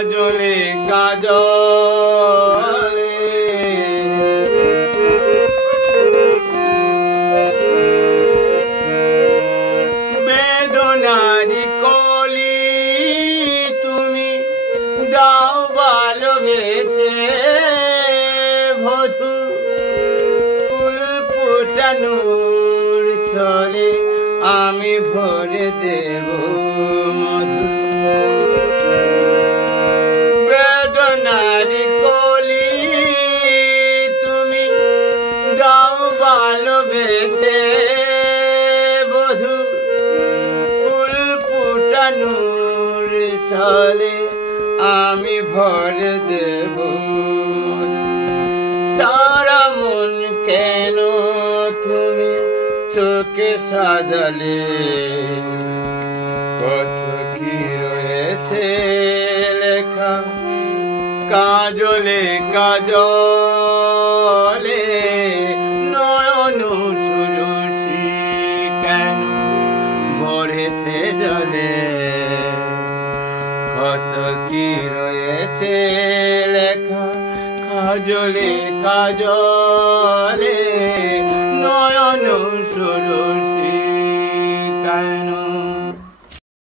কাজলে কাজলে বেদনারি কলি তুমি দাও ভালোবেসে বধূ ফুল ফুটানোর ছলে আমি ভরে দেব মধু বেদনারি কলি তুমি দাও ভালোবেসে বধূ ফুল ফুটানোর ছলে আমি ভরে দেব মধু সারা মন কেন তুমি চোখে সাজালে কত কি রয়েছে লেখা কাজলে কাজলে নয়ন সুরসী কেন ভরেছে জলে কত কি রয়েছে লেখা কাজলে কাজলে নয়ন